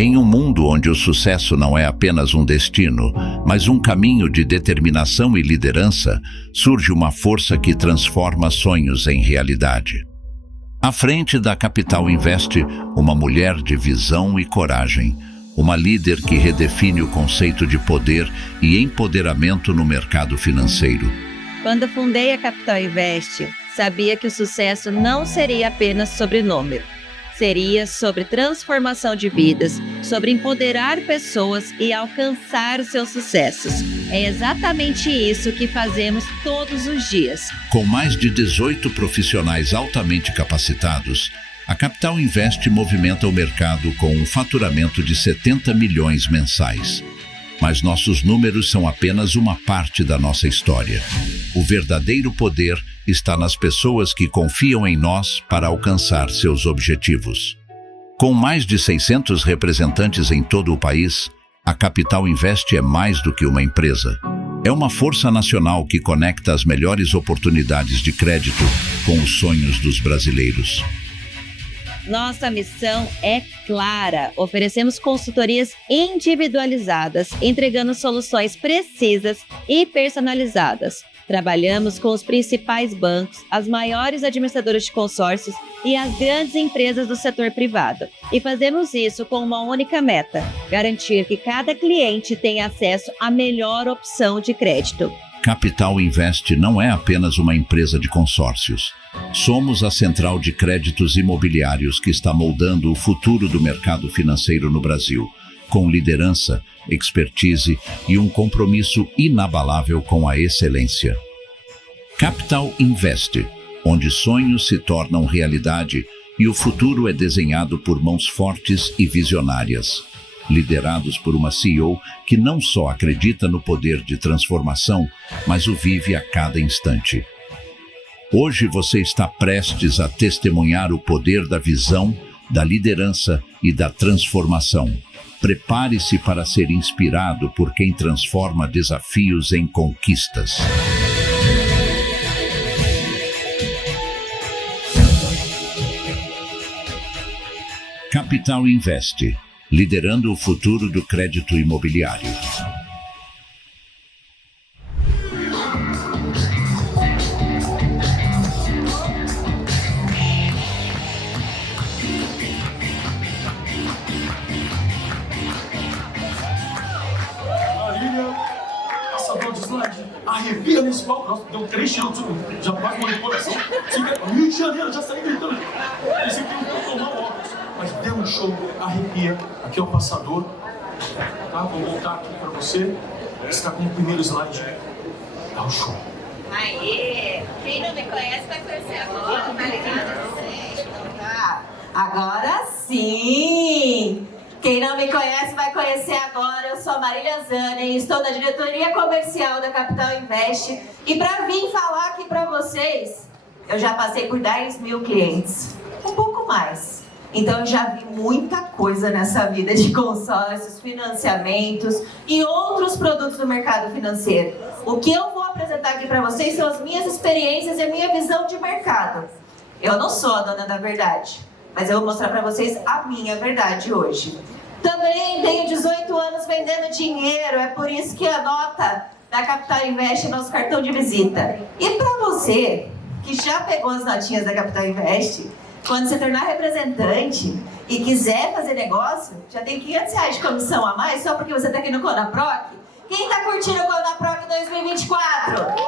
Em um mundo onde o sucesso não é apenas um destino, mas um caminho de determinação e liderança, surge uma força que transforma sonhos em realidade. À frente da Capital Invest, uma mulher de visão e coragem, uma líder que redefine o conceito de poder e empoderamento no mercado financeiro. Quando fundei a Capital Invest, sabia que o sucesso não seria apenas sobre número. Seria sobre transformação de vidas, sobre empoderar pessoas e alcançar os seus sucessos. É exatamente isso que fazemos todos os dias. Com mais de 18 profissionais altamente capacitados, a Capital Invest movimenta o mercado com um faturamento de 70 milhões mensais. Mas nossos números são apenas uma parte da nossa história. O verdadeiro poder está nas pessoas que confiam em nós para alcançar seus objetivos. Com mais de 600 representantes em todo o país, a Capital Invest é mais do que uma empresa. É uma força nacional que conecta as melhores oportunidades de crédito com os sonhos dos brasileiros. Nossa missão é clara. Oferecemos consultorias individualizadas, entregando soluções precisas e personalizadas. Trabalhamos com os principais bancos, as maiores administradoras de consórcios e as grandes empresas do setor privado. E fazemos isso com uma única meta: garantir que cada cliente tenha acesso à melhor opção de crédito. Capital Invest não é apenas uma empresa de consórcios. Somos a central de créditos imobiliários que está moldando o futuro do mercado financeiro no Brasil, com liderança, expertise e um compromisso inabalável com a excelência. Capital Invest, onde sonhos se tornam realidade e o futuro é desenhado por mãos fortes e visionárias, liderados por uma CEO que não só acredita no poder de transformação, mas o vive a cada instante. Hoje você está prestes a testemunhar o poder da visão, da liderança e da transformação. Prepare-se para ser inspirado por quem transforma desafios em conquistas. Capital Invest, liderando o futuro do crédito imobiliário. Arrepia nesse palco, nossa, deu 3 tiros, já quase morri de coração. Rio de Janeiro, já saí gritando. Esse aqui não tomar óculos, mas deu um show, arrepia. Aqui é o passador, tá? Vou voltar aqui pra você. Está como o primeiro slide. Dá um show. Aê! Quem não me conhece vai conhecer agora, tá ligado? Tá. Agora sim! Quem não me conhece vai conhecer agora. Eu sou a Marília Zani, estou na diretoria comercial da Capital Invest. E para vir falar aqui para vocês, eu já passei por 10 mil clientes, um pouco mais. Então eu já vi muita coisa nessa vida de consórcios, financiamentos e outros produtos do mercado financeiro. O que eu vou apresentar aqui para vocês são as minhas experiências e a minha visão de mercado. Eu não sou a dona da verdade, mas eu vou mostrar para vocês a minha verdade hoje. Também tenho 18 anos vendendo dinheiro, é por isso que a nota da Capital Invest é nosso cartão de visita. E para você que já pegou as notinhas da Capital Invest, quando você tornar representante e quiser fazer negócio, já tem R$500 de comissão a mais só porque você está aqui no Conaproc. Quem está curtindo o Conaproc 2024? Aqui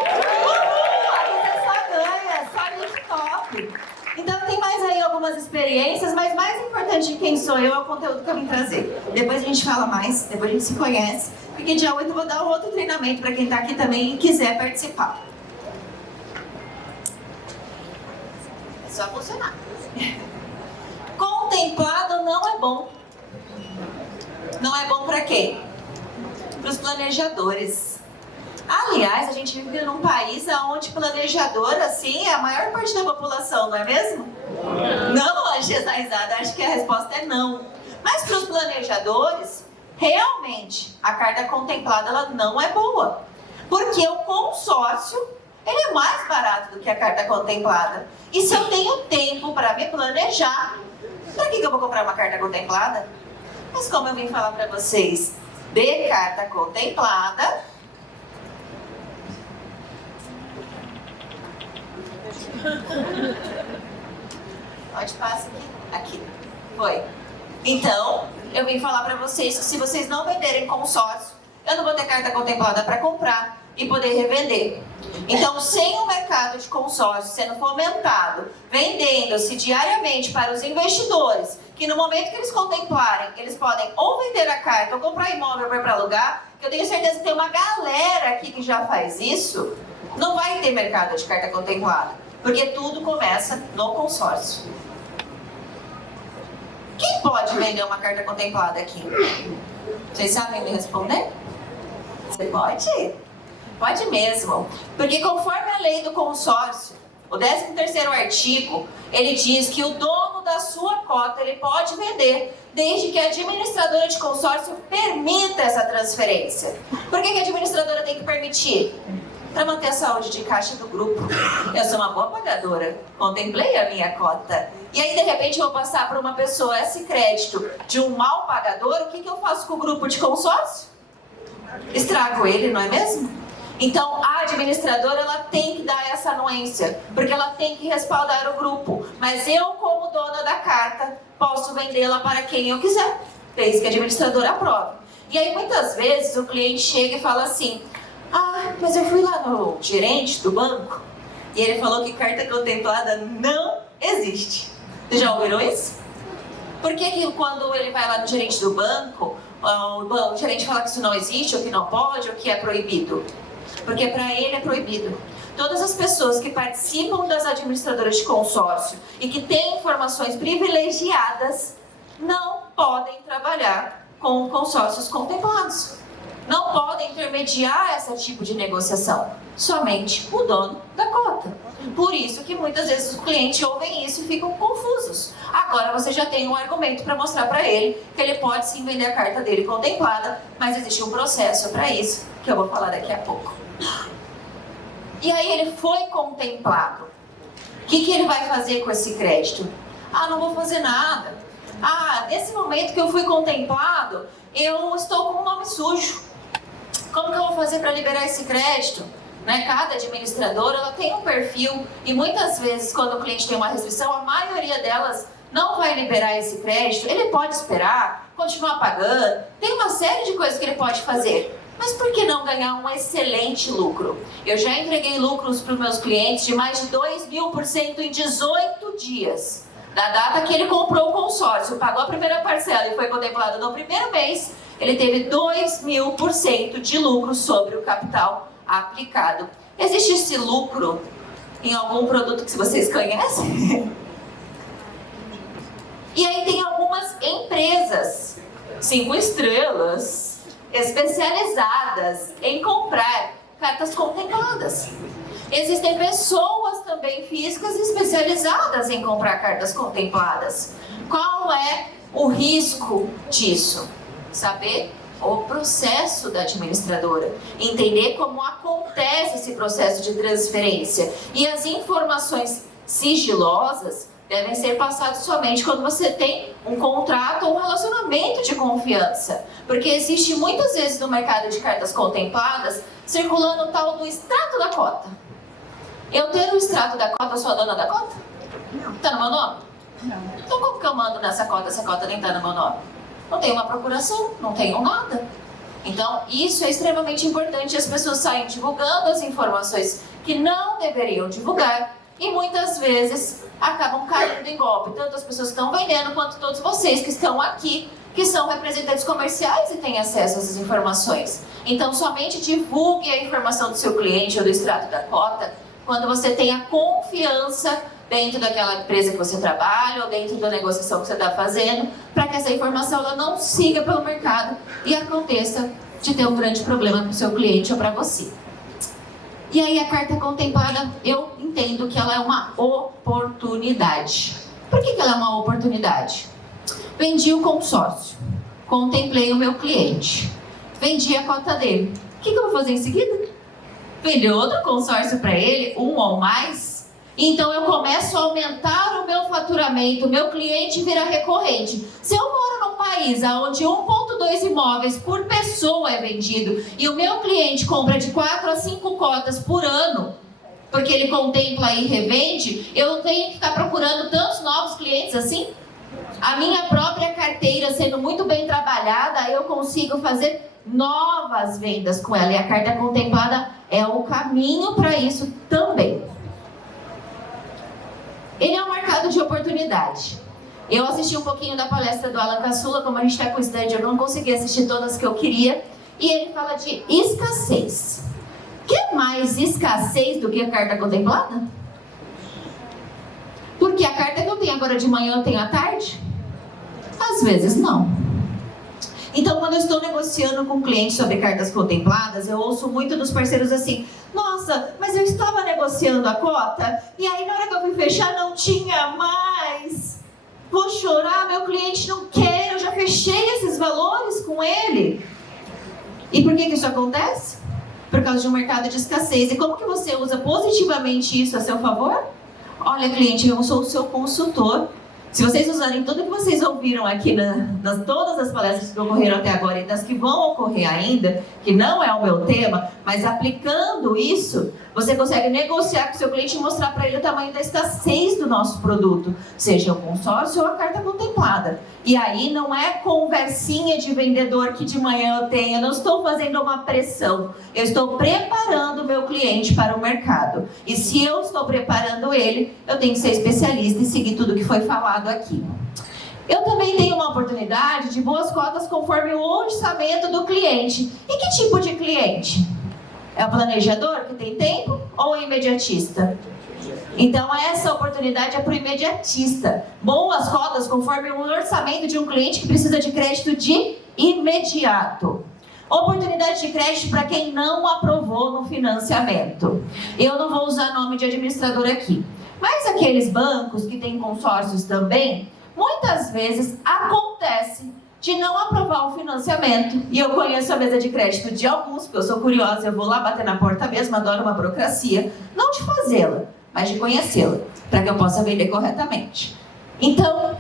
você só ganha, só gente top. Então tem mais aí algumas experiências, mas mais importante de quem sou eu é o conteúdo que eu vim trazer. Depois a gente fala mais, depois a gente se conhece, porque dia 8 eu vou dar um outro treinamento para quem está aqui também e quiser participar. É só funcionar. Contemplado não é bom. Não é bom para quem? Para os planejadores. Aliás, a gente vive num país onde planejador, assim, é a maior parte da população, não é mesmo? Não, Angela, essa risada, acho que a resposta é não. Mas para os planejadores, realmente, a carta contemplada ela não é boa. Porque o consórcio, ele é mais barato do que a carta contemplada. E se eu tenho tempo para me planejar, para que eu vou comprar uma carta contemplada? Mas como eu vim falar para vocês de carta contemplada, pode passar aqui, foi. Então, eu vim falar para vocês que se vocês não venderem consórcio, eu não vou ter carta contemplada para comprar e poder revender. Então, sem o mercado de consórcio sendo fomentado, vendendo-se diariamente para os investidores, que no momento que eles contemplarem, eles podem ou vender a carta ou comprar imóvel para alugar, que eu tenho certeza que tem uma galera aqui que já faz isso, não vai ter mercado de carta contemplada, porque tudo começa no consórcio. Quem pode vender uma carta contemplada aqui? Vocês sabem me responder? Você pode? Pode mesmo. Porque conforme a lei do consórcio, o 13º artigo, ele diz que o dono da sua cota, ele pode vender, desde que a administradora de consórcio permita essa transferência. Por que a administradora tem que permitir? Para manter a saúde de caixa do grupo. Eu sou uma boa pagadora, contemplei a minha cota. E aí, de repente, eu vou passar para uma pessoa esse crédito de um mau pagador, o que eu faço com o grupo de consórcio? Estrago ele, não é mesmo? Então, a administradora, ela tem que dar essa anuência, porque ela tem que respaldar o grupo. Mas eu, como dona da carta, posso vendê-la para quem eu quiser, desde que a administradora aprove. E aí, muitas vezes, o cliente chega e fala assim: ah, mas eu fui lá no gerente do banco e ele falou que carta contemplada não existe. Vocês já ouviram isso? Por que quando ele vai lá no gerente do banco, o gerente fala que isso não existe, ou que não pode, ou que é proibido? Porque para ele é proibido. Todas as pessoas que participam das administradoras de consórcio e que têm informações privilegiadas não podem trabalhar com consórcios contemplados. Não podem intermediar esse tipo de negociação. Somente o dono da cota. Por isso que muitas vezes os clientes ouvem isso e ficam confusos. Agora você já tem um argumento para mostrar para ele que ele pode sim vender a carta dele contemplada, mas existe um processo para isso, que eu vou falar daqui a pouco. E aí ele foi contemplado. O que ele vai fazer com esse crédito? Ah, não vou fazer nada. Ah, nesse momento que eu fui contemplado, eu estou com um nome sujo. Como que eu vou fazer para liberar esse crédito? Né? Cada administradora, ela tem um perfil e muitas vezes quando o cliente tem uma restrição, a maioria delas não vai liberar esse crédito. Ele pode esperar, continuar pagando, tem uma série de coisas que ele pode fazer. Mas por que não ganhar um excelente lucro? Eu já entreguei lucros para os meus clientes de mais de 2.000% em 18 dias. Da data que ele comprou o consórcio, pagou a primeira parcela e foi contemplado no primeiro mês, ele teve 2.000% de lucro sobre o capital aplicado. Existe esse lucro em algum produto que vocês conhecem? E aí tem algumas empresas, 5 estrelas, especializadas em comprar cartas contempladas. Existem pessoas também físicas especializadas em comprar cartas contempladas. Qual é o risco disso? Saber o processo da administradora, entender como acontece esse processo de transferência. E as informações sigilosas devem ser passadas somente quando você tem um contrato ou um relacionamento de confiança. Porque existe muitas vezes no mercado de cartas contempladas circulando o tal do extrato da cota. Eu tendo o extrato da cota, eu sou a dona da cota? Não. Tá no meu nome? Não. Então como que eu mando nessa cota, essa cota nem tá no meu nome? Não tenho uma procuração, não tenho nada. Então, isso é extremamente importante. As pessoas saem divulgando as informações que não deveriam divulgar e muitas vezes acabam caindo em golpe. Tanto as pessoas que estão vendendo, quanto todos vocês que estão aqui, que são representantes comerciais e têm acesso a essas informações. Então, somente divulgue a informação do seu cliente ou do extrato da cota quando você tem a confiança dentro daquela empresa que você trabalha ou dentro da negociação que você está fazendo, para que essa informação ela não siga pelo mercado e aconteça de ter um grande problema para o seu cliente ou para você. E aí a carta contemplada, eu entendo que ela é uma oportunidade. Por que ela é uma oportunidade? Vendi o consórcio, contemplei o meu cliente, vendi a cota dele. O que eu vou fazer em seguida? Vender outro consórcio para ele, um ou mais? Então eu começo a aumentar o meu faturamento, o meu cliente vira recorrente. Se eu moro num país país onde 1,2 imóveis por pessoa é vendido e o meu cliente compra de 4 a 5 cotas por ano, porque ele contempla e revende, eu tenho que ficar procurando tantos novos clientes assim? A minha própria carteira sendo muito bem trabalhada, eu consigo fazer novas vendas com ela. E a carta contemplada é o caminho para isso também. Ele é um mercado de oportunidade. Eu assisti um pouquinho da palestra do Alan Caçula, como a gente está com o stand, eu não consegui assistir todas que eu queria. E ele fala de escassez. Quer mais escassez do que a carta contemplada? Porque a carta que eu tenho agora de manhã, eu tenho à tarde? Às vezes não. Então, quando eu estou negociando com clientes sobre cartas contempladas, eu ouço muito dos parceiros assim: nossa, mas eu estava negociando a cota e aí na hora que eu fui fechar não tinha mais. Vou chorar, meu cliente não quer, eu já fechei esses valores com ele. E por que isso acontece? Por causa de um mercado de escassez. E como que você usa positivamente isso a seu favor? Olha, cliente, eu sou o seu consultor. Se vocês usarem tudo que vocês ouviram aqui nas todas as palestras que ocorreram até agora e das que vão ocorrer ainda, que não é o meu tema, mas aplicando isso, você consegue negociar com o seu cliente e mostrar para ele o tamanho da escassez do nosso produto, seja o consórcio ou a carta contemplada. E aí não é conversinha de vendedor que de manhã eu tenho, eu não estou fazendo uma pressão, eu estou preparando o meu cliente para o mercado. E se eu estou preparando ele, eu tenho que ser especialista e seguir tudo que foi falado aqui. Eu também tenho uma oportunidade de boas cotas conforme o orçamento do cliente. E que tipo de cliente? É o planejador que tem tempo ou o imediatista? Então essa oportunidade é para o imediatista. Boas cotas conforme o orçamento de um cliente que precisa de crédito de imediato. Oportunidade de crédito para quem não aprovou no financiamento. Eu não vou usar nome de administrador aqui. Mas aqueles bancos que têm consórcios também, muitas vezes acontece de não aprovar o financiamento. E eu conheço a mesa de crédito de alguns, porque eu sou curiosa, eu vou lá bater na porta mesmo, adoro uma burocracia. Não de fazê-la, mas de conhecê-la, para que eu possa vender corretamente. Então,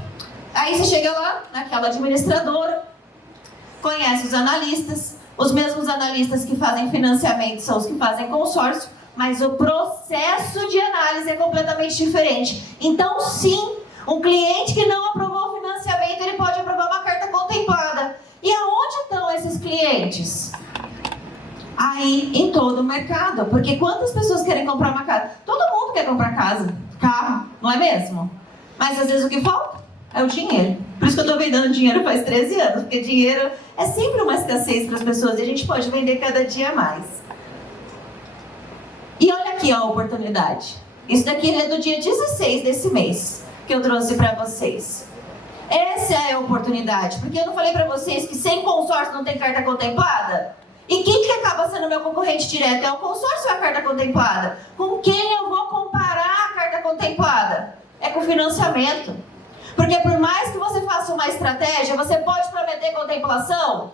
aí você chega lá, naquela administradora, conhece os analistas, os mesmos analistas que fazem financiamento são os que fazem consórcio, mas o processo de análise é completamente diferente. Então, sim, um cliente que não aprovou o financiamento, ele pode aprovar uma carta contemplada. E aonde estão esses clientes? Aí, em todo o mercado. Porque quantas pessoas querem comprar uma casa? Todo mundo quer comprar casa, carro, não é mesmo? Mas às vezes o que falta é o dinheiro. Por isso que eu estou vendendo dinheiro faz 13 anos. Porque dinheiro é sempre uma escassez para as pessoas e a gente pode vender cada dia mais. E olha aqui a oportunidade. Isso daqui é do dia 16 desse mês que eu trouxe para vocês. Essa é a oportunidade. Porque eu não falei para vocês que sem consórcio não tem carta contemplada? E quem que acaba sendo meu concorrente direto? É o consórcio ou a carta contemplada? Com quem eu vou comparar a carta contemplada? É com o financiamento. Porque por mais que você faça uma estratégia, você pode prometer contemplação?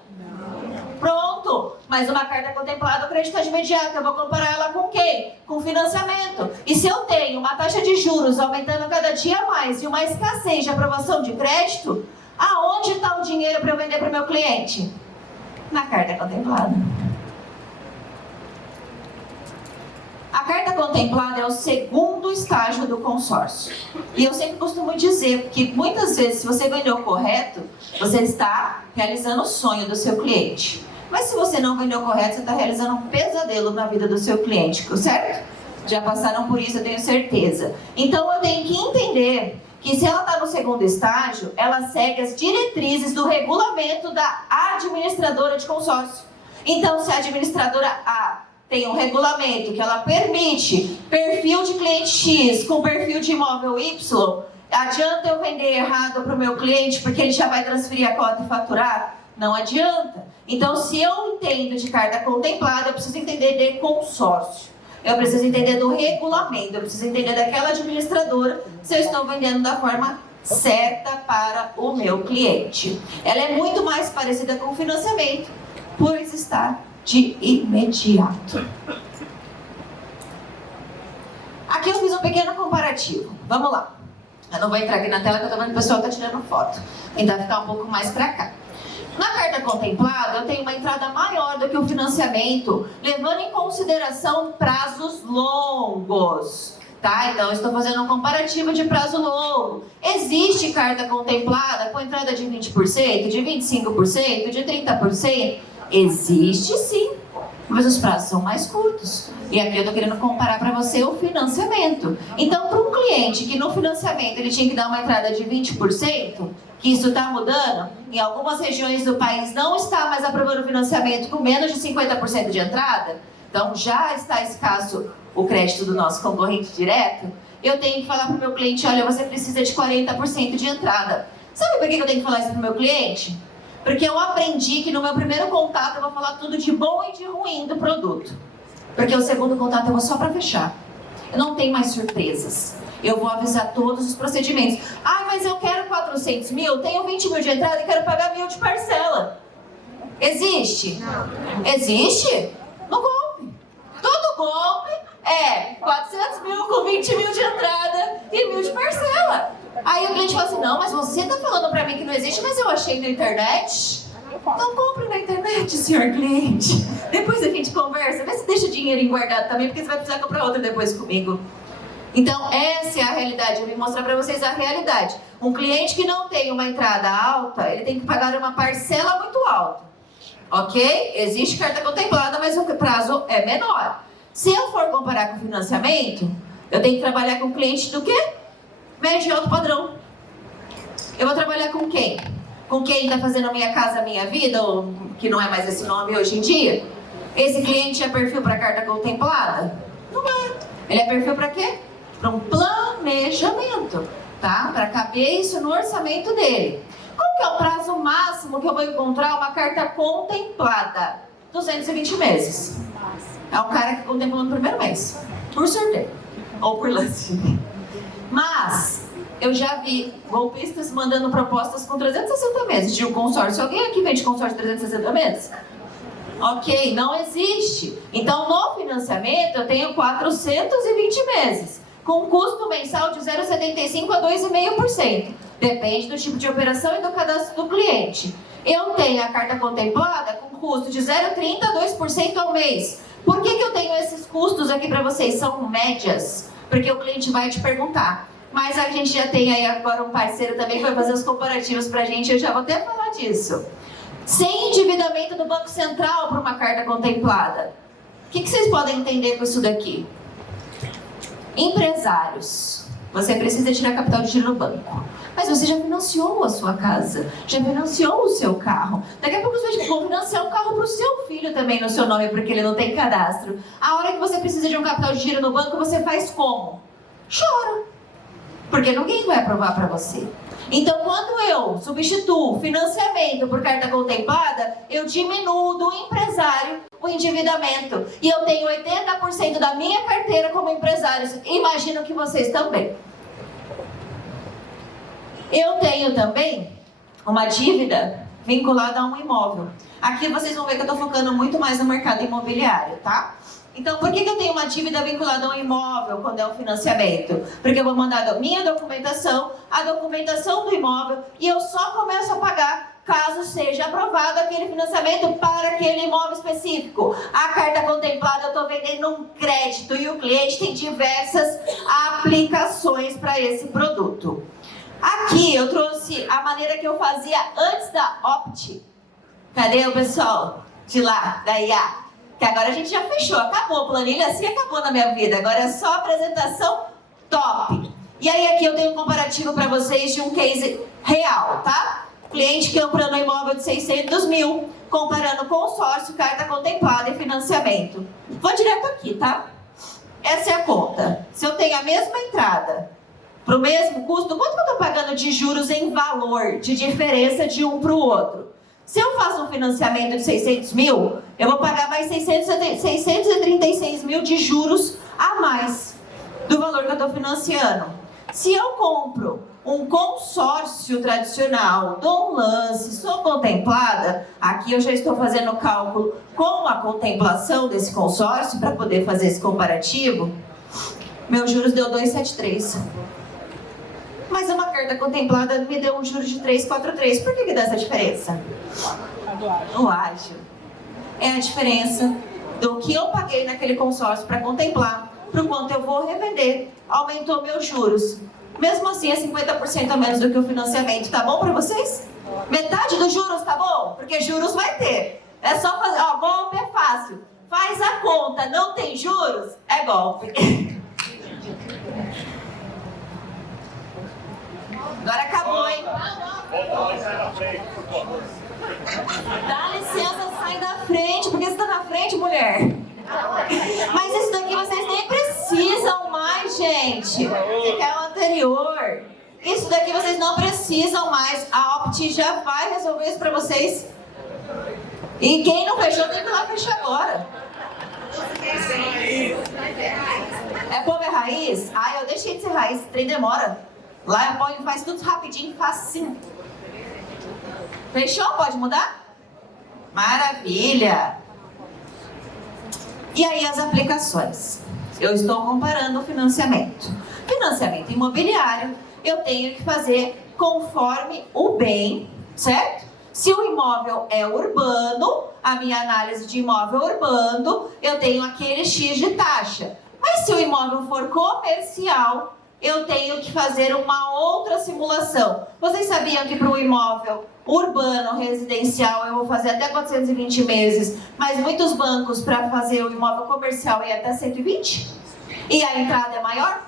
Pronto, mas uma carta contemplada, o crédito é de imediato, eu vou comparar ela com quem? Com financiamento. E se eu tenho uma taxa de juros aumentando cada dia mais e uma escassez de aprovação de crédito, aonde está o dinheiro para eu vender para o meu cliente? Na carta contemplada. A carta contemplada é o segundo estágio do consórcio. E eu sempre costumo dizer que muitas vezes, se você vendeu correto, você está realizando o sonho do seu cliente. Mas se você não vendeu correto, você está realizando um pesadelo na vida do seu cliente, certo? Já passaram por isso, eu tenho certeza. Então eu tenho que entender que se ela está no segundo estágio, ela segue as diretrizes do regulamento da administradora de consórcio. Então, se a administradora A tem um regulamento que ela permite perfil de cliente X com perfil de imóvel Y, adianta eu vender errado para o meu cliente porque ele já vai transferir a cota e faturar? Não adianta. Então, se eu entendo de carta contemplada, eu preciso entender de consórcio. Eu preciso entender do regulamento, eu preciso entender daquela administradora se eu estou vendendo da forma certa para o meu cliente. Ela é muito mais parecida com o financiamento, pois está de imediato. Aqui eu fiz um pequeno comparativo. Vamos lá. Eu não vou entrar aqui na tela que eu tô vendo que o pessoal tá tirando foto. Então vai ficar um pouco mais para cá. Na carta contemplada, eu tenho uma entrada maior do que o financiamento, levando em consideração prazos longos. Tá? Então, eu estou fazendo um comparativo de prazo longo. Existe carta contemplada com entrada de 20%, de 25%, de 30%? Existe sim, mas os prazos são mais curtos. E aqui eu estou querendo comparar para você o financiamento. Então, para um cliente que no financiamento ele tinha que dar uma entrada de 20%, que isso está mudando, em algumas regiões do país não está mais aprovando financiamento com menos de 50% de entrada, então já está escasso o crédito do nosso concorrente direto, eu tenho que falar para o meu cliente, olha, você precisa de 40% de entrada. Sabe por que eu tenho que falar isso para o meu cliente? Porque eu aprendi que no meu primeiro contato eu vou falar tudo de bom e de ruim do produto. Porque o segundo contato eu vou só para fechar. Eu não tenho mais surpresas. Eu vou avisar todos os procedimentos. Ah, mas eu quero 400 mil, tenho 20 mil de entrada e quero pagar 1.000 de parcela. Existe? Não. Existe? No golpe. Todo golpe é 400 mil com 20 mil de entrada e 1.000 de parcela. Aí o cliente fala assim, não, mas você está falando para mim que não existe, mas eu achei na internet. Então compre na internet, senhor cliente. Depois a gente conversa, vê se deixa o dinheiro guardado também, porque você vai precisar comprar outra depois comigo. Então essa é a realidade, eu vim mostrar para vocês a realidade. Um cliente que não tem uma entrada alta, ele tem que pagar uma parcela muito alta. Ok? Existe carta contemplada, mas o prazo é menor. Se eu for comparar com financiamento, eu tenho que trabalhar com cliente do quê? Médio e alto padrão. Eu vou trabalhar com quem? Com quem está fazendo Minha Casa Minha Vida, ou que não é mais esse nome hoje em dia? Esse cliente é perfil para carta contemplada? Não é. Ele é perfil para quê? Para um planejamento, tá? Para caber isso no orçamento dele. Qual que é o prazo máximo que eu vou encontrar uma carta contemplada? 220 meses. É um cara que contemplou no primeiro mês, por sorteio, ou por lance. Mas eu já vi golpistas mandando propostas com 360 meses de um consórcio. Alguém aqui vende consórcio de 360 meses? Ok, não existe. Então, no financiamento, eu tenho 420 meses, com custo mensal de 0,75% a 2,5%. Depende do tipo de operação e do cadastro do cliente. Eu tenho a carta contemplada com custo de 0,30% a 2% ao mês. Por que eu tenho esses custos aqui para vocês? São médias, porque o cliente vai te perguntar. Mas a gente já tem aí agora um parceiro também que vai fazer os comparativos para a gente, eu já vou até falar disso. Sem endividamento do Banco Central para uma carta contemplada. O que vocês podem entender com isso daqui? Empresários. Você precisa tirar capital de giro no banco. Mas você já financiou a sua casa, já financiou o seu carro. Daqui a pouco você vai financiar um carro para o seu filho também no seu nome, porque ele não tem cadastro. A hora que você precisa de um capital de giro no banco, você faz como? Chora. Porque ninguém vai aprovar para você. Então, quando eu substituo financiamento por carta contemplada, eu diminuo do empresário o endividamento. E eu tenho 80% da minha carteira como empresários. Imagino que vocês também. Eu tenho também uma dívida vinculada a um imóvel. Aqui vocês vão ver que eu estou focando muito mais no mercado imobiliário, tá? Então, por que eu tenho uma dívida vinculada a um imóvel quando é um financiamento? Porque eu vou mandar a minha documentação, a documentação do imóvel, e eu só começo a pagar caso seja aprovado aquele financiamento para aquele imóvel específico. A carta contemplada eu estou vendendo um crédito e o cliente tem diversas aplicações para esse produto. Aqui eu trouxe a maneira que eu fazia antes da Opt. Cadê o pessoal de lá, da IA? Que agora a gente já fechou, acabou a planilha, assim acabou na minha vida. Agora é só apresentação top. E aí aqui eu tenho um comparativo para vocês de um case real, tá? Cliente comprando um imóvel de 600 mil, comparando consórcio, carta contemplada e financiamento. Vou direto aqui, tá? Essa é a conta. Se eu tenho a mesma entrada, para o mesmo custo, quanto que eu estou pagando de juros em valor, de diferença de um para o outro? Se eu faço um financiamento de 600 mil, eu vou pagar mais 636 mil de juros a mais do valor que eu estou financiando. Se eu compro um consórcio tradicional, dou um lance, sou contemplada, aqui eu já estou fazendo o cálculo com a contemplação desse consórcio para poder fazer esse comparativo, meus juros deu 2,73. Mas uma carta contemplada me deu um juros de 3,43. Por que dá essa diferença? O ágio. É a diferença do que eu paguei naquele consórcio para contemplar para o quanto eu vou revender. Aumentou meus juros. Mesmo assim, é 50% a menos do que o financiamento. Tá bom para vocês? Metade dos juros, tá bom? Porque juros vai ter. É só fazer. Ó, golpe é fácil. Faz a conta, não tem juros, é golpe. Agora acabou, hein? Dá licença, sai da frente. Por que você tá na frente, mulher? Mas isso daqui vocês nem precisam mais, gente. Você quer o anterior. Isso daqui vocês não precisam mais. A Opti já vai resolver isso pra vocês. E quem não fechou tem que ir lá fechar agora. É povo é raiz? Ah, eu deixei de ser raiz, o trem demora. Lá o povo faz tudo rapidinho, facinho. Fechou? Pode mudar? Maravilha! E aí as aplicações? Eu estou comparando o financiamento. Financiamento imobiliário, eu tenho que fazer conforme o bem, certo? Se o imóvel é urbano, a minha análise de imóvel urbano, eu tenho aquele X de taxa. Mas se o imóvel for comercial, eu tenho que fazer uma outra simulação. Vocês sabiam que para um imóvel urbano, residencial, eu vou fazer até 420 meses, mas muitos bancos para fazer o imóvel comercial é até 120? E a entrada é maior?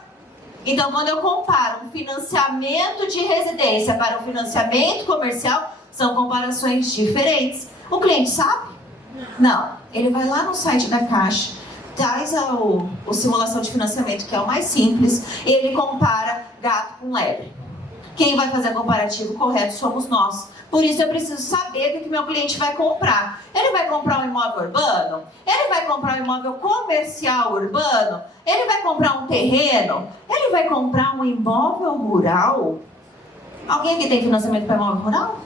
Então, quando eu comparo um financiamento de residência para um financiamento comercial, são comparações diferentes. O cliente sabe? Não. Ele vai lá no site da Caixa, traz a simulação de financiamento, que é o mais simples, e ele compara gato com lebre. Quem vai fazer o comparativo correto somos nós. Por isso eu preciso saber o que meu cliente vai comprar. Ele vai comprar um imóvel urbano? Ele vai comprar um imóvel comercial urbano? Ele vai comprar um terreno? Ele vai comprar um imóvel rural? Alguém aqui tem financiamento para imóvel rural?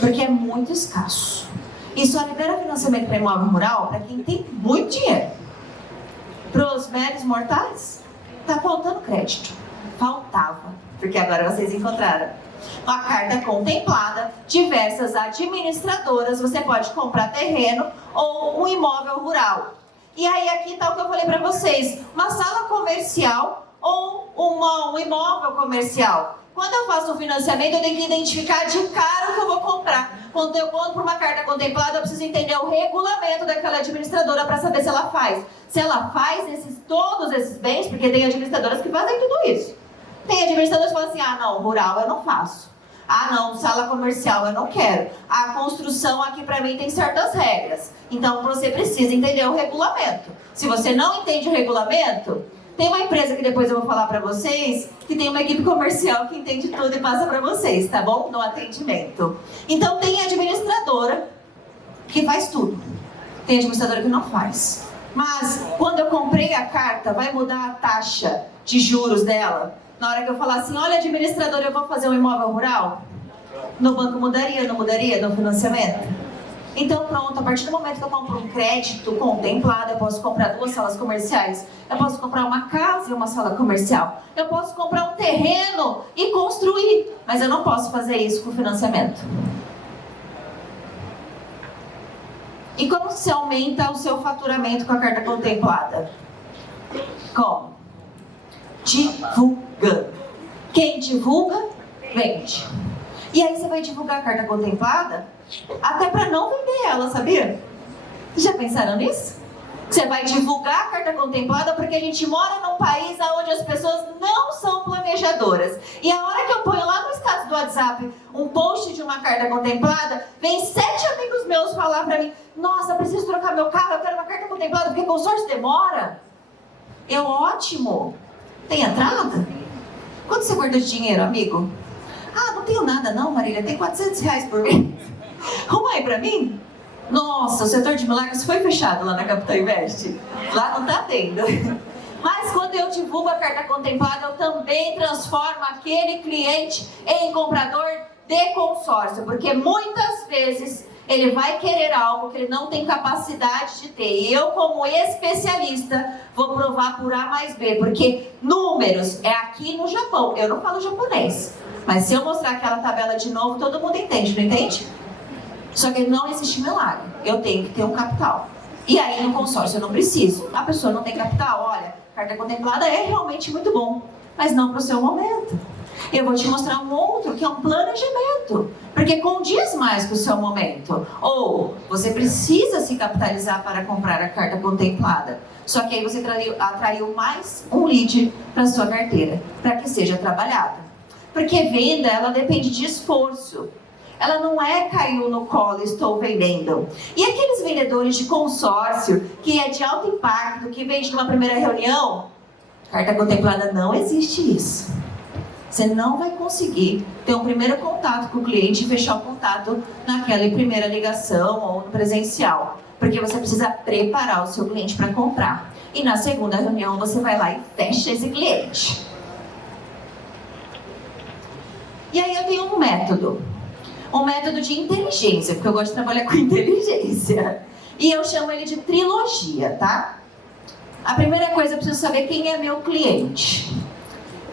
Porque é muito escasso. E só libera financiamento para imóvel rural para quem tem muito dinheiro. Para os médios mortais, está faltando crédito. Faltava, porque agora vocês encontraram. A carta contemplada, diversas administradoras, você pode comprar terreno ou um imóvel rural. E aí aqui está o que eu falei para vocês, uma sala comercial ou um imóvel comercial. Quando eu faço um financiamento, eu tenho que identificar de cara o que eu vou comprar. Quando eu compro uma carta contemplada, eu preciso entender o regulamento daquela administradora para saber se ela faz. Se ela faz todos esses bens, porque tem administradoras que fazem tudo isso. Tem administradoras que falam assim, ah não, rural eu não faço. Ah não, sala comercial eu não quero. A construção aqui para mim tem certas regras. Então você precisa entender o regulamento. Se você não entende o regulamento, tem uma empresa que depois eu vou falar para vocês, que tem uma equipe comercial que entende tudo e passa para vocês, tá bom? No atendimento. Então tem administradora que faz tudo. Tem administradora que não faz. Mas quando eu comprei a carta, vai mudar a taxa de juros dela? Na hora que eu falar assim, olha administradora, eu vou fazer um imóvel rural? No banco mudaria, não mudaria no financiamento? Então pronto, a partir do momento que eu compro um crédito contemplado, eu posso comprar 2 salas comerciais, eu posso comprar uma casa e uma sala comercial, eu posso comprar um terreno e construir, mas eu não posso fazer isso com financiamento. E como se aumenta o seu faturamento com a carta contemplada? Como? Divulgando. Quem divulga, vende. E aí você vai divulgar a carta contemplada até para não vender ela, sabia? Já pensaram nisso? Você vai divulgar a carta contemplada porque a gente mora num país onde as pessoas não são planejadoras. E a hora que eu ponho lá no status do WhatsApp um post de uma carta contemplada, vem 7 amigos meus falar para mim, nossa, eu preciso trocar meu carro, eu quero uma carta contemplada porque consórcio demora. Eu, ótimo. Tem entrada? Quanto você guardou de dinheiro, amigo? Ah, não tenho nada não, Marília. Tem R$400 por mês. Arruma aí pra mim? Nossa, o setor de milagres foi fechado lá na Capital Invest. Lá não tá tendo. Mas quando eu divulgo a carta contemplada, eu também transformo aquele cliente em comprador de consórcio. Porque muitas vezes Ele vai querer algo que ele não tem capacidade de ter. E eu, como especialista, vou provar por A mais B. Porque números é aqui no Japão. Eu não falo japonês. Mas se eu mostrar aquela tabela de novo, todo mundo entende, não entende? Só que não existe milagre. Eu tenho que ter um capital. E aí no consórcio eu não preciso. A pessoa não tem capital. Olha, carta contemplada é realmente muito bom. Mas não para o seu momento. Eu vou te mostrar um outro que é um planejamento, porque condiz mais com o seu momento. Ou você precisa se capitalizar para comprar a carta contemplada, só que aí você atraiu mais um lead para a sua carteira, para que seja trabalhada. Porque venda, ela depende de esforço. Ela não é caiu no colo, estou vendendo. E aqueles vendedores de consórcio, que é de alto impacto, que vende numa primeira reunião, carta contemplada não existe isso. Você não vai conseguir ter um primeiro contato com o cliente e fechar o contato naquela primeira ligação ou no presencial. Porque você precisa preparar o seu cliente para comprar. E na segunda reunião você vai lá e fecha esse cliente. E aí eu tenho um método. Um método de inteligência, porque eu gosto de trabalhar com inteligência. E eu chamo ele de trilogia, tá? A primeira coisa, eu preciso saber quem é meu cliente.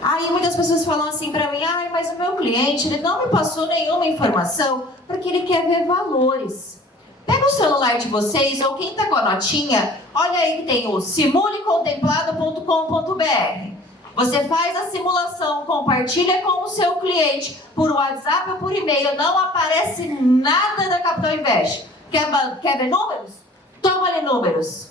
Aí muitas pessoas falam assim pra mim, mas o meu cliente, ele não me passou nenhuma informação, porque ele quer ver valores. Pega o celular de vocês, ou quem tá com a notinha, olha aí que tem o simulecontemplado.com.br. Você faz a simulação, compartilha com o seu cliente, por WhatsApp ou por e-mail, não aparece nada da Capital Invest. Quer ver números? Toma ali números.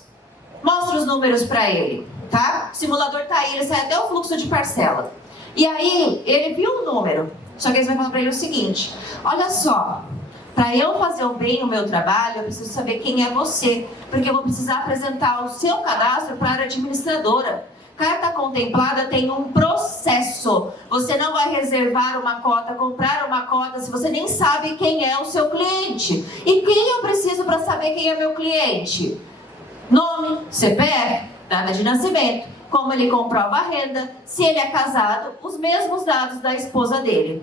Mostra os números pra ele. Tá? O simulador tá aí, ele sai até o fluxo de parcela. E aí, ele viu o número. Só que eles vão falar para ele o seguinte: olha só, para eu fazer bem o meu trabalho, eu preciso saber quem é você. Porque eu vou precisar apresentar o seu cadastro para a área administradora. Carta contemplada tem um processo. Você não vai reservar uma cota, comprar uma cota, se você nem sabe quem é o seu cliente. E quem eu preciso para saber quem é meu cliente? Nome, CPF, data de nascimento, como ele comprova a renda, se ele é casado, os mesmos dados da esposa dele.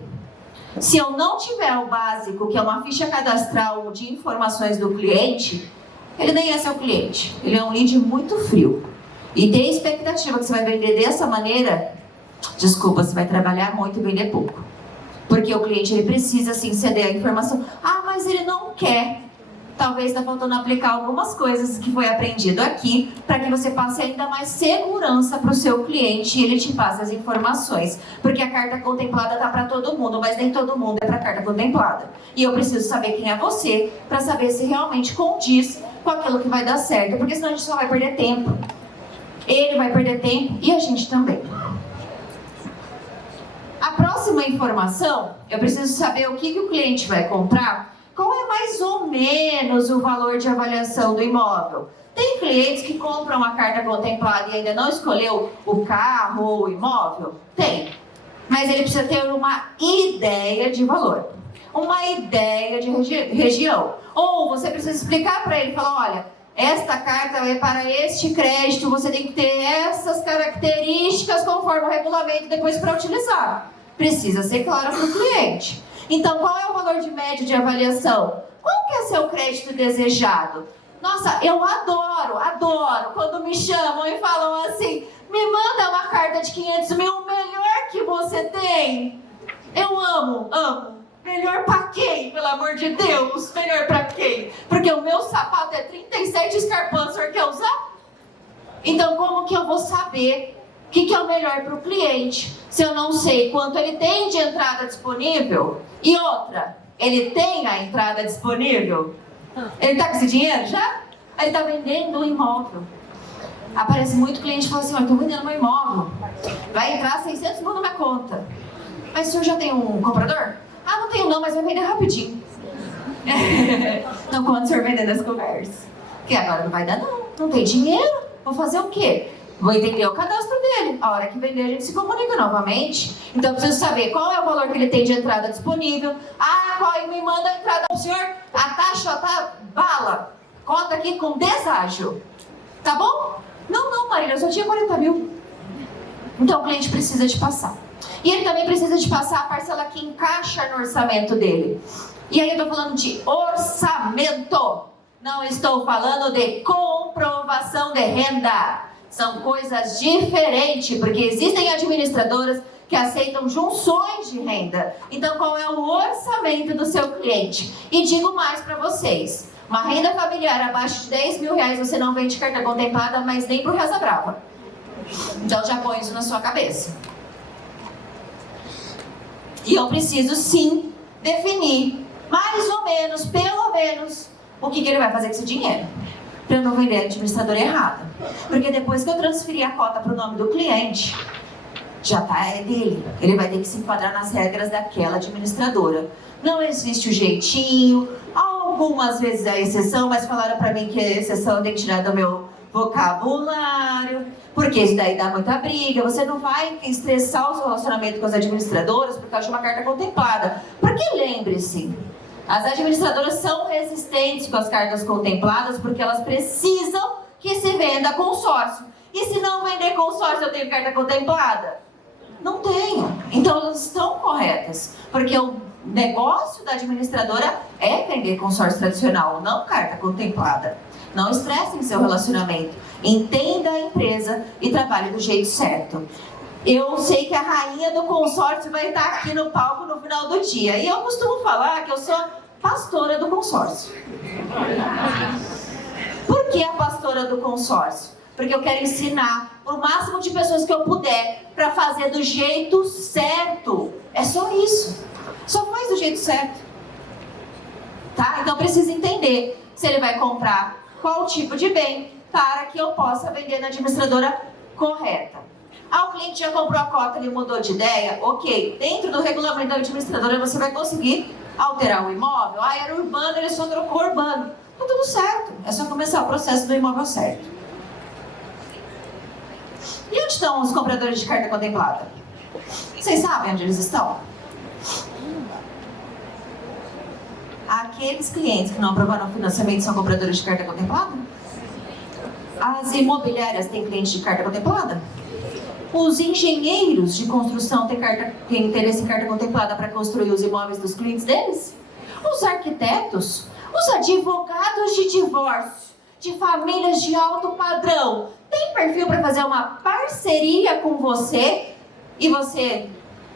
Se eu não tiver o básico, que é uma ficha cadastral de informações do cliente, ele nem é seu cliente. Ele é um lead muito frio. E tem expectativa que você vai vender dessa maneira, desculpa, você vai trabalhar muito e vender pouco. Porque o cliente, ele precisa sim ceder a informação. Mas ele não quer. Talvez está faltando aplicar algumas coisas que foi aprendido aqui, para que você passe ainda mais segurança para o seu cliente e ele te passe as informações. Porque a carta contemplada está para todo mundo, mas nem todo mundo é para a carta contemplada. E eu preciso saber quem é você, para saber se realmente condiz com aquilo que vai dar certo, porque senão a gente só vai perder tempo. Ele vai perder tempo e a gente também. A próxima informação, eu preciso saber o que o cliente vai comprar. Qual é mais ou menos o valor de avaliação do imóvel? Tem clientes que compram a carta contemplada e ainda não escolheu o carro ou o imóvel? Tem. Mas ele precisa ter uma ideia de valor. Uma ideia de região. Ou você precisa explicar para ele, falar, olha, esta carta é para este crédito, você tem que ter essas características conforme o regulamento depois para utilizar. Precisa ser claro para o cliente. Então, qual é o valor de médio de avaliação? Qual que é seu crédito desejado? Nossa, eu adoro quando me chamam e falam assim, me manda uma carta de 500 mil, o melhor que você tem. Eu amo. Melhor pra quem, pelo amor de Deus? Melhor pra quem? Porque o meu sapato é 37 escarpão, o senhor quer usar? Então, como que eu vou saber o que é o melhor para o cliente, se eu não sei quanto ele tem de entrada disponível? E outra, ele tem a entrada disponível? Ele está com esse dinheiro já? Ele está vendendo um imóvel. Aparece muito cliente que fala assim, estou vendendo meu imóvel. Vai entrar 600 mil na minha conta. Mas o senhor já tem um comprador? Não tenho não, mas vai vender rapidinho. Então, quando o senhor vender das conversas? Porque agora não vai dar não tem dinheiro. Vou fazer o quê? Vou entender o cadastro dele. A hora que vender, a gente se comunica novamente. Então, eu preciso saber qual é o valor que ele tem de entrada disponível. Qual me manda a entrada pro senhor? A taxa tá bala. Conta aqui com deságio. Tá bom? Não, Marília, eu só tinha 40 mil. Então, o cliente precisa de passar. E ele também precisa de passar a parcela que encaixa no orçamento dele. E aí eu estou falando de orçamento. Não estou falando de comprovação de renda. São coisas diferentes, porque existem administradoras que aceitam junções de renda. Então, qual é o orçamento do seu cliente? E digo mais para vocês. Uma renda familiar abaixo de 10 mil reais você não vende carta contemplada, mas nem por Reza Brava. Então, já põe isso na sua cabeça. E eu preciso, sim, definir mais ou menos, pelo menos, o que ele vai fazer com esse dinheiro. Para eu não vender a administradora errada. Porque depois que eu transferir a cota para o nome do cliente, é dele. Ele vai ter que se enquadrar nas regras daquela administradora. Não existe o jeitinho. Algumas vezes é exceção, mas falaram para mim que a exceção eu tenho que tirar do meu vocabulário. Porque isso daí dá muita briga. Você não vai estressar o seu relacionamento com as administradoras por causa de uma carta contemplada. Porque lembre-se, as administradoras são resistentes com as cartas contempladas porque elas precisam que se venda consórcio. E se não vender consórcio, eu tenho carta contemplada? Não tenho. Então elas estão corretas. Porque o negócio da administradora é vender consórcio tradicional, não carta contemplada. Não estressem seu relacionamento. Entenda a empresa e trabalhe do jeito certo. Eu sei que a rainha do consórcio vai estar aqui no palco no final do dia. E eu costumo falar que eu sou pastora do consórcio. Por que a pastora do consórcio? Porque eu quero ensinar o máximo de pessoas que eu puder para fazer do jeito certo. É só isso. Só faz do jeito certo. Tá? Então precisa entender se ele vai comprar qual tipo de bem para que eu possa vender na administradora correta. O cliente já comprou a cota, ele mudou de ideia, ok. Dentro do regulamento da administradora você vai conseguir alterar o imóvel. Era urbano, ele só trocou urbano. Tá tudo certo. É só começar o processo do imóvel certo. E onde estão os compradores de carta contemplada? Vocês sabem onde eles estão? Aqueles clientes que não aprovaram o financiamento são compradores de carta contemplada? As imobiliárias têm clientes de carta contemplada? Os engenheiros de construção têm interesse em carta contemplada para construir os imóveis dos clientes deles? Os arquitetos? Os advogados de divórcio? De famílias de alto padrão? Tem perfil para fazer uma parceria com você e você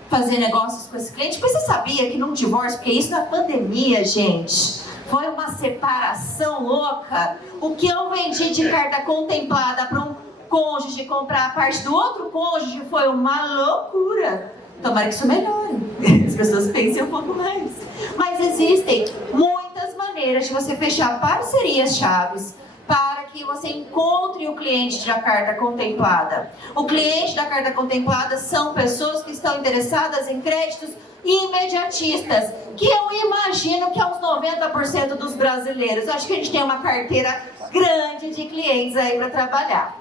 fazer negócios com esse cliente? Mas você sabia que num divórcio, porque isso na pandemia, gente, foi uma separação louca. O que eu vendi de carta contemplada para um cônjuge comprar a parte do outro cônjuge foi uma loucura. Tomara que isso melhore. As pessoas pensem um pouco mais. Mas existem muitas maneiras de você fechar parcerias chaves para que você encontre o cliente da carta contemplada. O cliente da carta contemplada são pessoas que estão interessadas em créditos imediatistas, que eu imagino que é uns 90% dos brasileiros. Acho que a gente tem uma carteira grande de clientes aí para trabalhar.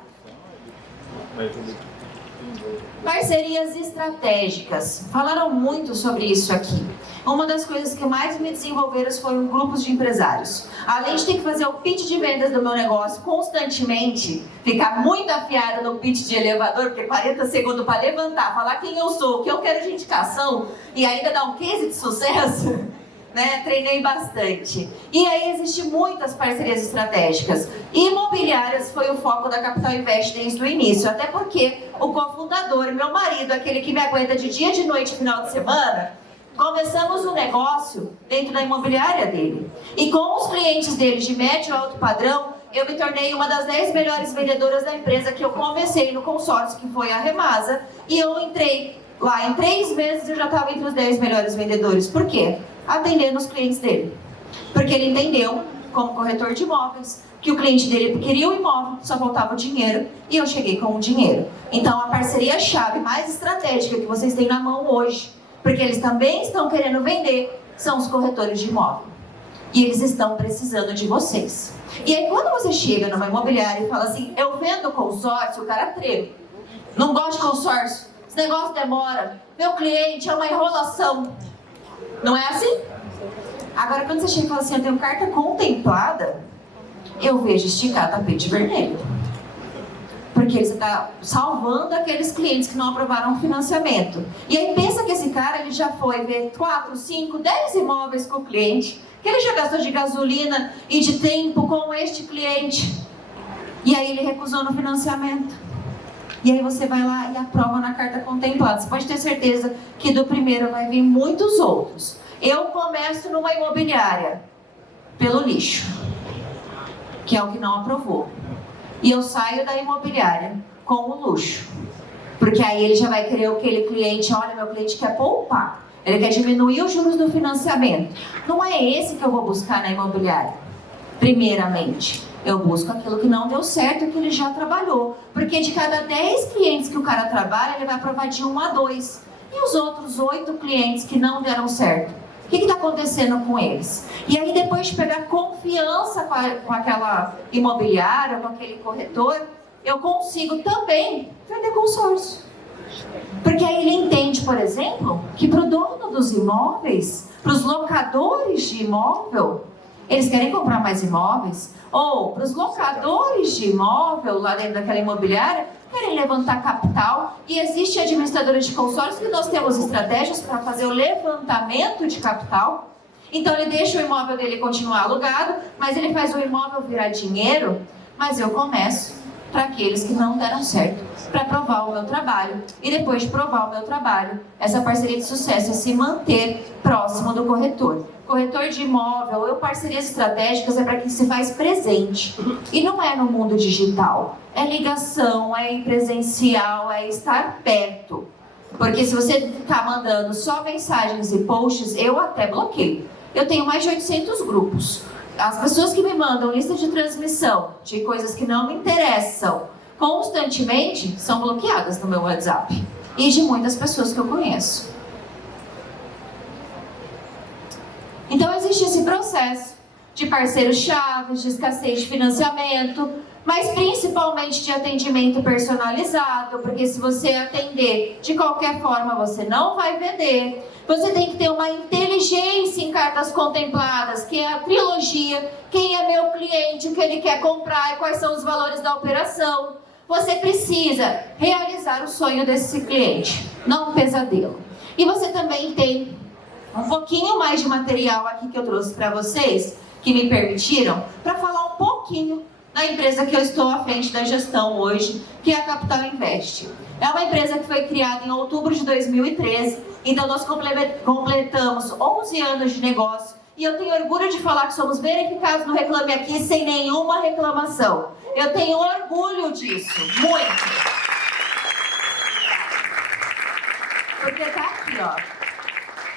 Parcerias estratégicas. Falaram muito sobre isso aqui. Uma das coisas que mais me desenvolveram foram grupos de empresários. Além de ter que fazer o pitch de vendas do meu negócio constantemente, ficar muito afiada no pitch de elevador, porque 40 segundos para levantar, falar quem eu sou, o que eu quero de indicação, e ainda dar um case de sucesso, né? Treinei bastante. E aí existem muitas parcerias estratégicas. Imobiliárias foi o foco da Capital Invest desde o início, até porque o cofundador, meu marido, aquele que me aguenta de dia, de noite, final de semana, começamos um negócio dentro da imobiliária dele. E com os clientes dele de médio e alto padrão, eu me tornei uma das 10 melhores vendedoras da empresa que eu comecei no consórcio, que foi a Remasa. E eu entrei lá em 3 meses, eu já estava entre os 10 melhores vendedores. Por quê? Atendendo os clientes dele. Porque ele entendeu, como corretor de imóveis, que o cliente dele queria o imóvel, só faltava o dinheiro, e eu cheguei com o dinheiro. Então a parceria-chave mais estratégica que vocês têm na mão hoje, porque eles também estão querendo vender, são os corretores de imóvel. E eles estão precisando de vocês. E aí quando você chega numa imobiliária e fala assim, eu vendo consórcio, o cara treme. Não gosto de consórcio, esse negócio demora, meu cliente é uma enrolação. Não é assim? Agora quando você chega e fala assim, eu tenho carta contemplada, eu vejo esticar tapete vermelho. Porque ele está salvando aqueles clientes que não aprovaram o financiamento. E aí pensa que esse cara ele já foi ver 4, 5, 10 imóveis com o cliente, que ele já gastou de gasolina e de tempo com este cliente. E aí ele recusou no financiamento. E aí você vai lá e aprova na carta contemplada. Você pode ter certeza que do primeiro vai vir muitos outros. Eu começo numa imobiliária pelo lixo, que é o que não aprovou. E eu saio da imobiliária com o luxo. Porque aí ele já vai querer aquele cliente, olha, meu cliente quer poupar. Ele quer diminuir os juros do financiamento. Não é esse que eu vou buscar na imobiliária. Primeiramente, eu busco aquilo que não deu certo e que ele já trabalhou. Porque de cada 10 clientes que o cara trabalha, ele vai aprovar de 1 a 2. E os outros 8 clientes que não deram certo? O que está acontecendo com eles? E aí, depois de pegar confiança com aquela imobiliária, com aquele corretor, eu consigo também vender consórcio. Porque aí ele entende, por exemplo, que para o dono dos imóveis, para os locadores de imóvel, eles querem comprar mais imóveis, ou para os locadores de imóvel lá dentro daquela imobiliária, querem levantar capital, e existe administradora de consórcio que nós temos estratégias para fazer o levantamento de capital. Então ele deixa o imóvel dele continuar alugado, mas ele faz o imóvel virar dinheiro, mas eu começo para aqueles que não deram certo, para provar o meu trabalho. E depois de provar o meu trabalho, essa parceria de sucesso é se manter próximo do corretor. Corretor de imóvel ou parcerias estratégicas é para quem se faz presente. E não é no mundo digital. É ligação, é presencial, é estar perto. Porque se você ficar mandando só mensagens e posts, eu até bloqueio. Eu tenho mais de 800 grupos. As pessoas que me mandam lista de transmissão de coisas que não me interessam constantemente são bloqueadas no meu WhatsApp. E de muitas pessoas que eu conheço. Então existe esse processo de parceiros-chave, de escassez de financiamento, mas principalmente de atendimento personalizado, porque se você atender de qualquer forma, você não vai vender. Você tem que ter uma inteligência em cartas contempladas, que é a trilogia, quem é meu cliente, o que ele quer comprar e quais são os valores da operação. Você precisa realizar o sonho desse cliente, não um pesadelo. E você também tem um pouquinho mais de material aqui que eu trouxe para vocês, que me permitiram, para falar um pouquinho da empresa que eu estou à frente da gestão hoje, que é a Capital Invest. É uma empresa que foi criada em outubro de 2013, então nós completamos 11 anos de negócio e eu tenho orgulho de falar que somos verificados no Reclame Aqui sem nenhuma reclamação. Eu tenho orgulho disso, muito. Porque tá aqui, ó,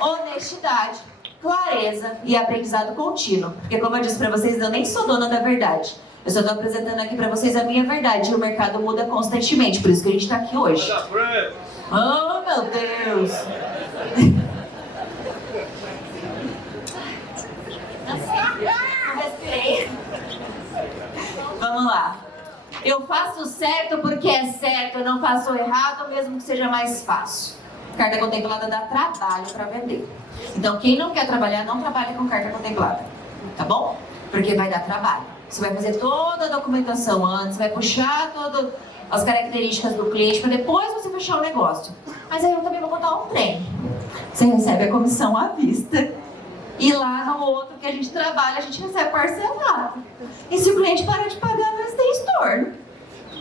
honestidade, clareza e aprendizado contínuo. Porque como eu disse para vocês, eu nem sou dona da verdade. Eu só estou apresentando aqui para vocês a minha verdade. E o mercado muda constantemente, por isso que a gente está aqui hoje. Oh, meu Deus! Não respirei. Vamos lá. Eu faço certo porque é certo, eu não faço errado, mesmo que seja mais fácil. Carta contemplada dá trabalho para vender. Então, quem não quer trabalhar, não trabalha com carta contemplada. Tá bom? Porque vai dar trabalho. Você vai fazer toda a documentação antes, vai puxar todas as características do cliente para depois você fechar o negócio. Mas aí eu também vou contar um trem. Você recebe a comissão à vista. E lá no outro que a gente trabalha, a gente recebe parcelado. E se o cliente parar de pagar, nós tem estorno.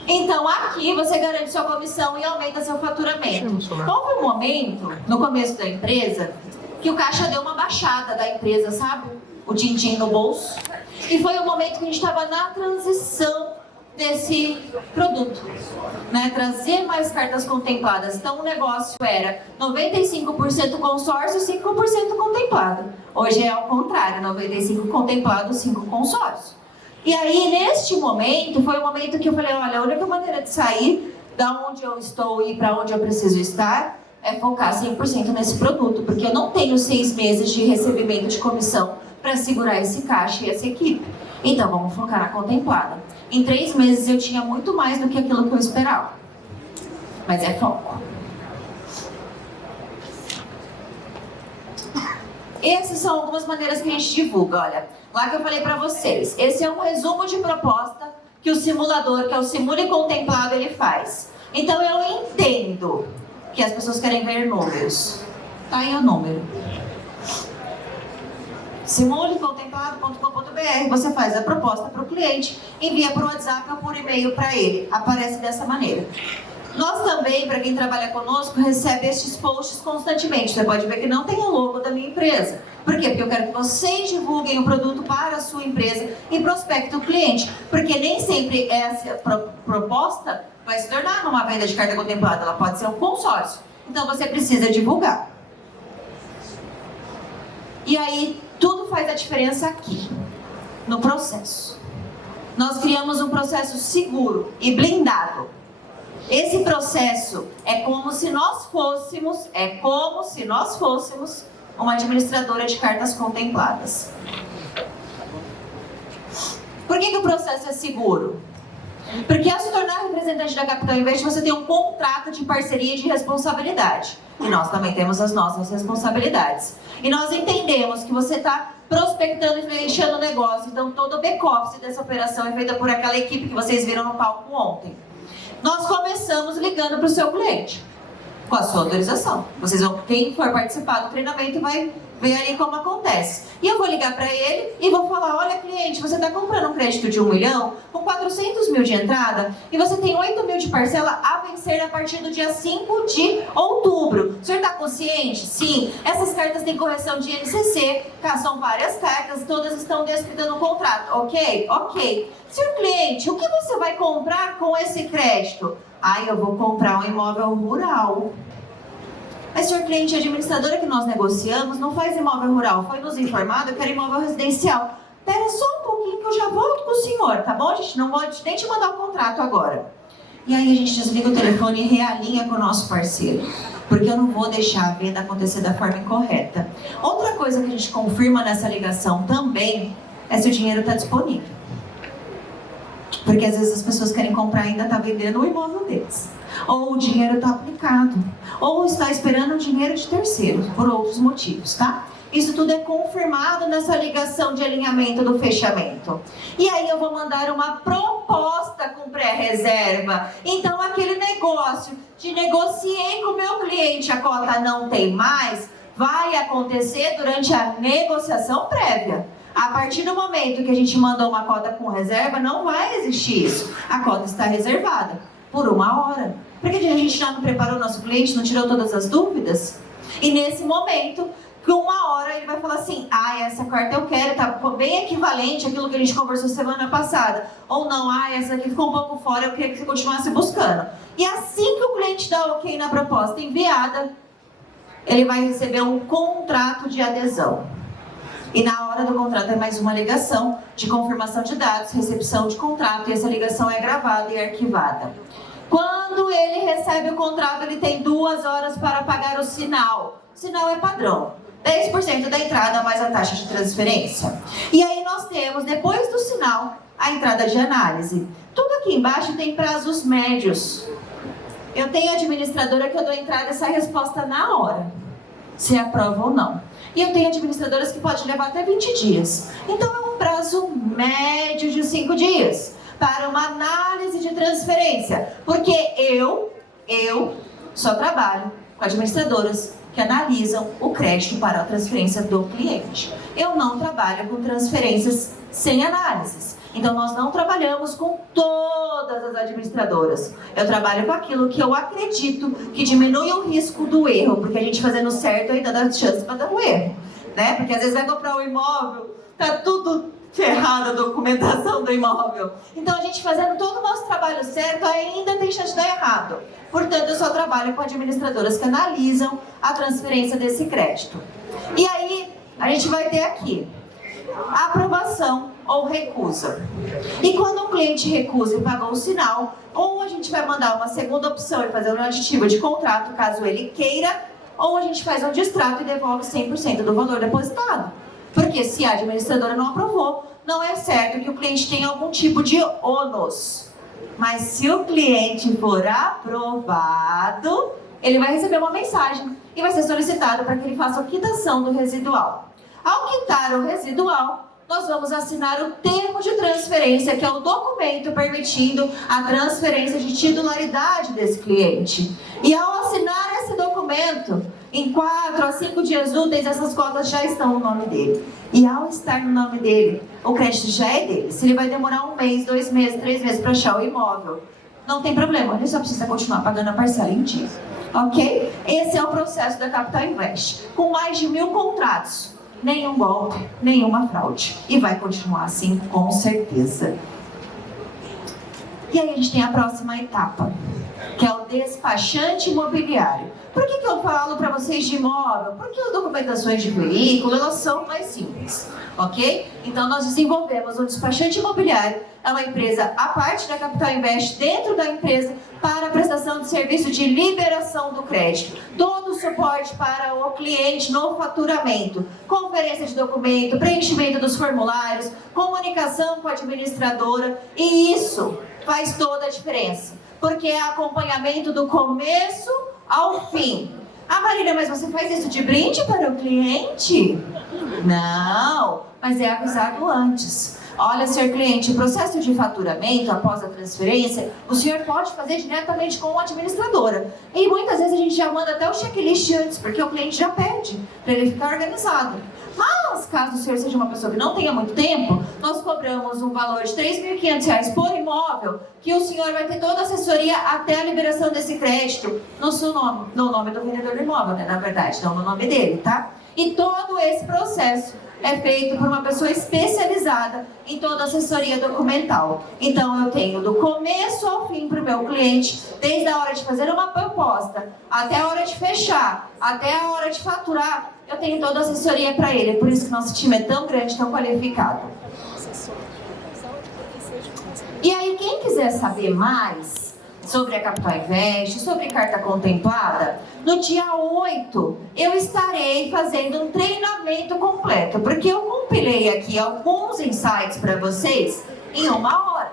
Então aqui você garante sua comissão e aumenta seu faturamento. Houve um momento, no começo da empresa, que o caixa deu uma baixada da empresa, sabe? O din-din no bolso. E foi o momento que a gente estava na transição desse produto, né? Trazer mais cartas contempladas. Então o negócio era 95% consórcio e 5% contemplado. Hoje é ao contrário, 95% contemplado, 5% consórcio. E aí neste momento, foi o momento que eu falei, olha, a única maneira de sair da onde eu estou e para onde eu preciso estar é focar 100% nesse produto, porque eu não tenho 6 meses de recebimento de comissão para segurar esse caixa e essa equipe. Então vamos focar na contemplada. Em 3 meses eu tinha muito mais do que aquilo que eu esperava. Mas é foco. Essas são algumas maneiras que a gente divulga, olha. Lá que eu falei para vocês. Esse é um resumo de proposta que o simulador, que é o Simule Contemplado, ele faz. Então eu entendo que as pessoas querem ver números. Tá aí o número. simulecontemplado.com.br, você faz a proposta para o cliente, envia por WhatsApp ou por e-mail para ele. Aparece dessa maneira. Nós também, para quem trabalha conosco, recebe estes posts constantemente. Você pode ver que não tem o logo da minha empresa. Por quê? Porque eu quero que vocês divulguem o produto para a sua empresa e prospectem o cliente. Porque nem sempre essa proposta vai se tornar numa venda de carta contemplada. Ela pode ser um consórcio. Então você precisa divulgar. E aí, tudo faz a diferença aqui, no processo. Nós criamos um processo seguro e blindado. Esse processo é como se nós fôssemos uma administradora de cartas contempladas. Por que o processo é seguro? Porque ao se tornar representante da Capital Invest, você tem um contrato de parceria e de responsabilidade. E nós também temos as nossas responsabilidades. E nós entendemos que você está prospectando e fechando o negócio. Então, todo o back-office dessa operação é feita por aquela equipe que vocês viram no palco ontem. Nós começamos ligando para o seu cliente, com a sua autorização. Quem for participar do treinamento vai ver ali como acontece. E eu vou ligar para ele e vou falar, olha cliente, você está comprando um crédito de 1 milhão, com 400 mil de entrada, e você tem 8 mil de parcela a vencer a partir do dia 5 de outubro. O senhor está consciente? Sim. Essas cartas têm correção de INCC, são várias cartas, todas estão descritas no contrato, ok? Ok. Senhor cliente, o que você vai comprar com esse crédito? Eu vou comprar um imóvel rural. Mas, senhor cliente, a administradora que nós negociamos não faz imóvel rural. Foi nos informado que era imóvel residencial. Espera só um pouquinho que eu já volto com o senhor, tá bom? A gente não pode nem te mandar o contrato agora. E aí a gente desliga o telefone e realinha com o nosso parceiro. Porque eu não vou deixar a venda acontecer da forma incorreta. Outra coisa que a gente confirma nessa ligação também é se o dinheiro está disponível. Porque às vezes as pessoas querem comprar e ainda está vendendo o imóvel deles. Ou o dinheiro está aplicado. Ou está esperando o dinheiro de terceiros, por outros motivos, tá? Isso tudo é confirmado nessa ligação de alinhamento do fechamento. E aí eu vou mandar uma proposta com pré-reserva. Então aquele negócio de negociei com o meu cliente, a cota não tem mais, vai acontecer durante a negociação prévia. A partir do momento que a gente mandou uma cota com reserva, não vai existir isso. A cota está reservada por 1 hora. Porque a gente já não preparou o nosso cliente, não tirou todas as dúvidas? E nesse momento, com 1 hora, ele vai falar assim, essa carta eu quero, tá bem equivalente àquilo que a gente conversou semana passada. Ou não, essa aqui ficou um pouco fora, eu queria que você continuasse buscando. E assim que o cliente dá ok na proposta enviada, ele vai receber um contrato de adesão. E na hora do contrato é mais uma ligação de confirmação de dados, recepção de contrato, e essa ligação é gravada e arquivada. Quando ele recebe o contrato, ele tem 2 horas para pagar o sinal. O sinal é padrão, 10% da entrada mais a taxa de transferência. E aí nós temos, depois do sinal, a entrada de análise. Tudo aqui embaixo tem prazos médios. Eu tenho administradora que eu dou entrada e sai resposta na hora, se aprova ou não. E eu tenho administradoras que pode levar até 20 dias. Então é um prazo médio de 5 dias para uma análise de transferência. Porque eu só trabalho com administradoras que analisam o crédito para a transferência do cliente. Eu não trabalho com transferências sem análises. Então nós não trabalhamos com todas as administradoras. Eu trabalho com aquilo que eu acredito que diminui o risco do erro, porque a gente fazendo certo ainda dá chance para dar um erro, né? Porque às vezes vai comprar um imóvel, tá tudo errado a documentação do imóvel. Então a gente fazendo todo o nosso trabalho certo ainda tem chance de dar errado. Portanto, eu só trabalho com administradoras que analisam a transferência desse crédito. E aí a gente vai ter aqui aprovação ou recusa. E quando um cliente recusa e pagou o sinal, ou a gente vai mandar uma segunda opção e fazer uma aditiva de contrato, caso ele queira, ou a gente faz um distrato e devolve 100% do valor depositado. Porque se a administradora não aprovou, não é certo que o cliente tenha algum tipo de ônus. Mas se o cliente for aprovado, ele vai receber uma mensagem e vai ser solicitado para que ele faça a quitação do residual. Ao quitar o residual, nós vamos assinar o termo de transferência, que é o documento permitindo a transferência de titularidade desse cliente. E ao assinar esse documento, em 4 a 5 dias úteis, essas cotas já estão no nome dele. E ao estar no nome dele, o crédito já é dele. Se ele vai demorar 1 mês, 2 meses, 3 meses para achar o imóvel, não tem problema, ele só precisa continuar pagando a parcela em dia. Ok? Esse é o processo da Capital Invest. Com mais de 1000 contratos. Nenhum golpe, nenhuma fraude. E vai continuar assim, com certeza. E aí a gente tem a próxima etapa, que é o despachante imobiliário. Por que eu falo para vocês de imóvel? Porque as documentações de veículo, elas são mais simples, ok? Então nós desenvolvemos um despachante imobiliário, é uma empresa à parte da Capital Invest, dentro da empresa, para a prestação de serviço de liberação do crédito. Todo o suporte para o cliente no faturamento, conferência de documento, preenchimento dos formulários, comunicação com a administradora, e isso faz toda a diferença, porque é acompanhamento do começo ao fim. Ah, Marília, mas você faz isso de brinde para o cliente? Não, mas é avisado antes. Olha, senhor cliente, o processo de faturamento após a transferência, o senhor pode fazer diretamente com a administradora. E muitas vezes a gente já manda até o checklist antes, porque o cliente já pede, para ele ficar organizado. Mas, caso o senhor seja uma pessoa que não tenha muito tempo, nós cobramos um valor de R$ 3.500 por imóvel, que o senhor vai ter toda a assessoria até a liberação desse crédito no seu nome, no nome do vendedor do imóvel, né? Na verdade, não no nome dele, tá? E todo esse processo é feito por uma pessoa especializada em toda a assessoria documental. Então, eu tenho do começo ao fim para o meu cliente, desde a hora de fazer uma proposta, até a hora de fechar, até a hora de faturar, eu tenho toda a assessoria para ele. É por isso que nosso time é tão grande, tão qualificado. E aí, quem quiser saber mais sobre a Capital Invest, sobre carta contemplada, no dia 8 eu estarei fazendo um treinamento completo, porque eu compilei aqui alguns insights para vocês em 1 hora.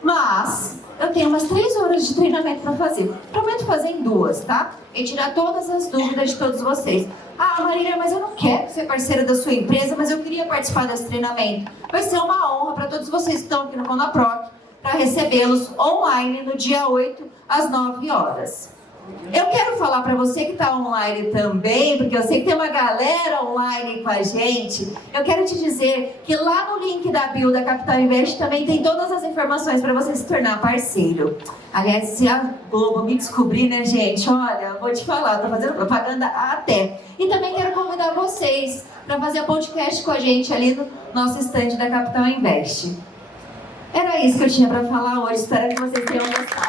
Mas eu tenho umas 3 horas de treinamento para fazer. Prometo fazer em 2, tá? E tirar todas as dúvidas de todos vocês. Ah, Marília, mas eu não quero ser parceira da sua empresa, mas eu queria participar desse treinamento. Vai ser uma honra para todos vocês que estão aqui no Conaproc, para recebê-los online no dia 8, às 9 horas. Eu quero falar para você que está online também, porque eu sei que tem uma galera online com a gente. Eu quero te dizer que lá no link da bio da Capital Invest também tem todas as informações para você se tornar parceiro. Aliás, se a Globo me descobrir, né, gente? Olha, eu vou te falar, estou fazendo propaganda até. E também quero convidar vocês para fazer podcast com a gente ali no nosso stand da Capital Invest. Era isso que eu tinha para falar hoje. Espero que vocês tenham gostado.